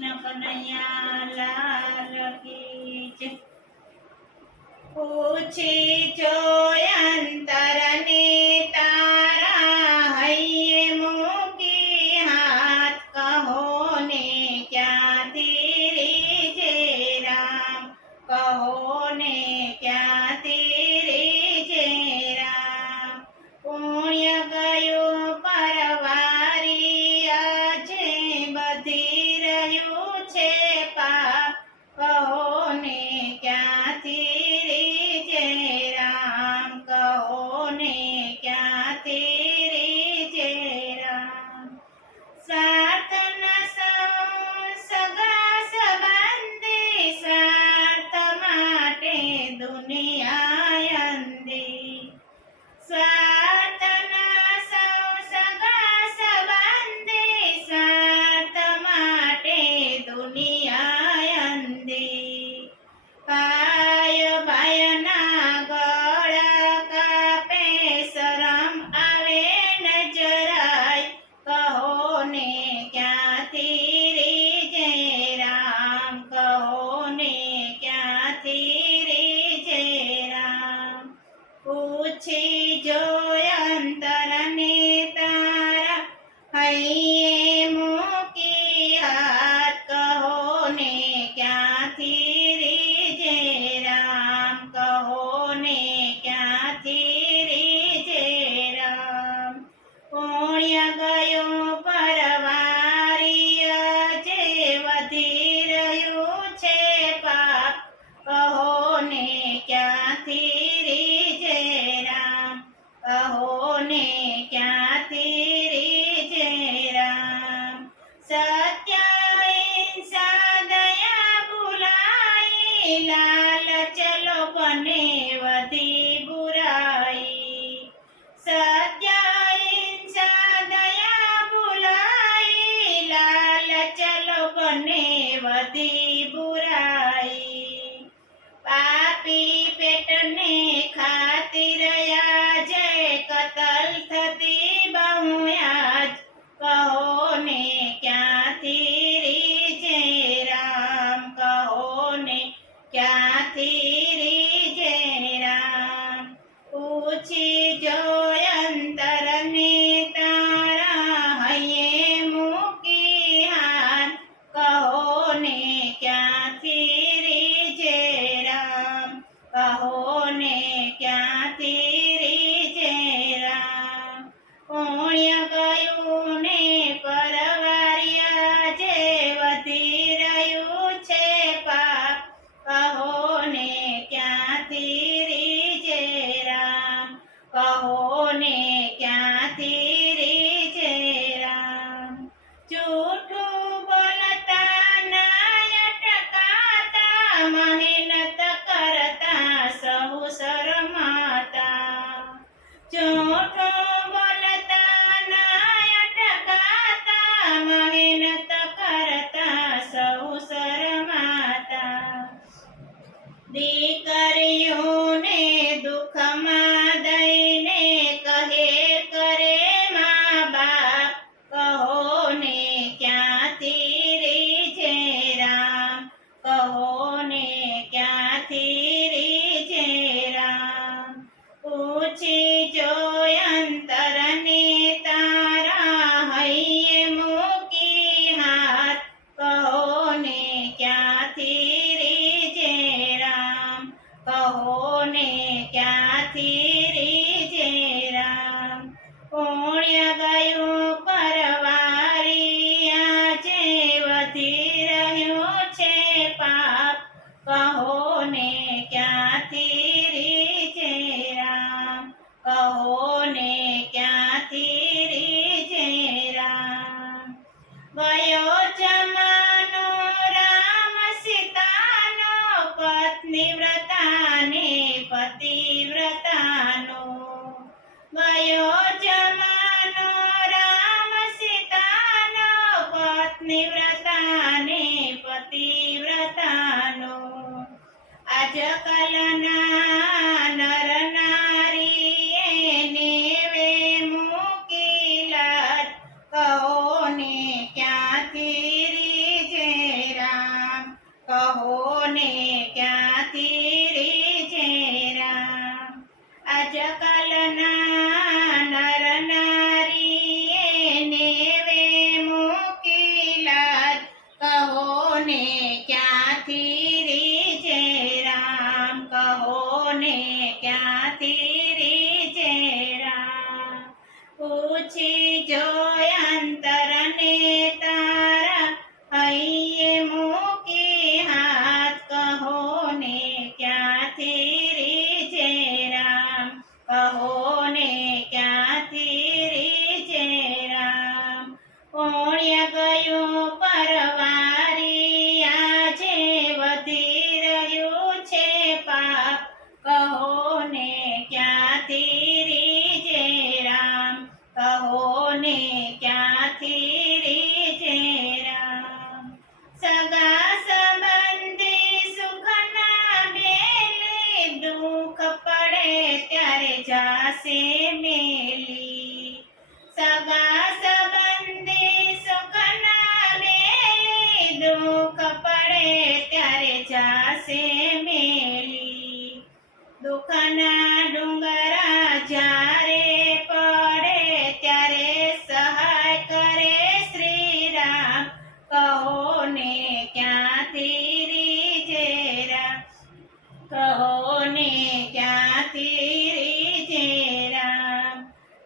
કૃષ્ણ કનૈયા લાલ કી જય। પૂછી જોય અંતરને તારા હૈયે મૂકી હાથ કહો ને ક્યાંથી રીજે રામ કહો ને ક્યાંથી રીજે રામ પુણ્ય ગયું પરવારી આજે બધી રહ્યું છે પાપ કહો ને ક્યાંથી રીજે રામ કહો ને ક્યાંથી રીજે રામ સ્વાર્થના સગા સંબંધી સ્વાર્થ માટે દુનિયા અંધી સ્વાર્થના સગા સંબંધી સ્વાર્થ માટે દુનિયા અંધી ભાઈ ભાઈના ગળા કાપે શરમ આવે ન જરાય કહો ને ક્યાંથી રીજે રામ કહો ને ક્યાંથી રીજે રામ પૂછી જોય અંતરને તારા હૈયે મૂકી હાથ કહો ને ક્યાંથી રીજે રામ કહો ને ક્યાંથી રીજે રામ પુણ્ય ગયું પરવારી આજે વધી રહ્યું છે પાપ કહો ને ક્યાંથી રીજે રામ કહો ને ક્યાંથી રીજે રામ સત્ય અહિંસા દયા ભૂલાઈ લાલચ લોભને વધી બુરાઈ સત્ય અહિંસા દયા ભૂલાઈ લાલચ લોભને વધી બુરાઈ પાપી પેટને ખાતી રહ્યા જે કતલ થતી બહુ યાદ કહો ને ક્યાંથી રીજે રામ કહો ને ક્યાંથી રીજે રામ પૂછી જોય અંતરને તારા હૈયે મૂકી હાથ કહો ને ક્યાંથી રીજે રામ કહો ને ક્યાંથી રીજે રામ પુણ્ય ગયું ને પરવારી આજે વધી રહ્યું છે પાપ કહો ને ક્યાંથી રીજે રામ કહો ને ક્યાંથી રીજે રામ જૂઠું બોલતા ના અટકાતા મહેનત કરતા સહુ શરમાતા જૂઠું બોલતા ના અટકાતા મહેનત કરતા સહુ શરમાતા દીકરીઓને દુઃખમાં દઈને કહે કરે મા બાપ કહો ને ક્યાંથી રીજે રામ કહો ને ક્યાંથી રીજે રામ પૂછી જોય અંતરને તારા હૈયે મૂકી હાથ કહો ને ક્યાંથી રીજે રામ કહો ને ક્યાંથી રીજે રામ પુણ્ય ગયું પરવારી આજે વધી રહ્યું છે પાપ કહો ને ક્યાંથી રીજે રામ કહો ને ક્યાંથી રીજે રામ ગયો જમાનો રામ સીતાનો પત્ની વ્રતાને પતિવ્રતાનો ગયો જમાનો રામ સીતાનો પત્ની વ્રતાને પતિવ્રતાનો આજકાલના નર નારી નેવે મૂકી લાજ કહો ને ક્યાંથી રીજે ને ક્યાંથી રીજે રામ, કહો ને ક્યાંથી રીજે રામ. પૂછી જોય અંતરને તારા, હૈયે મૂકી હાથ, કહો ને ક્યાંથી રીજે રામ, કહો ને ક્યાંથી રીજે રામ. પુણ્ય ગયું પરવારી, આજે વધી રહ્યું છે પાપ, કહો ને ક્યાંથી રીજે રામ, કહો ને ક્યાંથી રીજે રામ. સગા સંબંધી સુખના બેલી, દુઃખ પડે ત્યારે જાશે મેલી. સગા સંબંધી સુખના બેલી, દુઃખ પડે ત્યારે જાશે મેલી. દુઃખના ડુંગરા જ્યારે પડે ત્યારે સહાય કરે શ્રી રામ, કહો ને ક્યાંથી રીજે રામ, કહો ને ક્યાંથી રીજે રામ.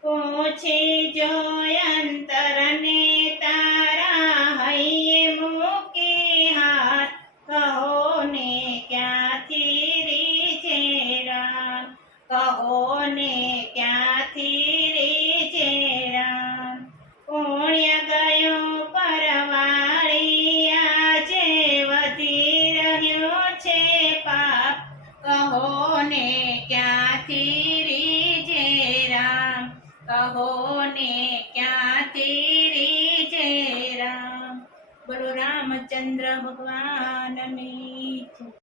પૂછી જોય અંતરને તારા, હૈયે મૂકી હાથ, કહો ને ક્યાંથી રીજે રામ, કહો ને ક્યાંથી રીજે રામ. પુણ્ય ગયું પરવાળી, આજે વધી રહ્યું છે પાપ, કહો ને ક્યાંથી રીજે રામ, કહો ને ક્યાંથી રીજે રામ. બોલો રામચંદ્ર ભગવાનની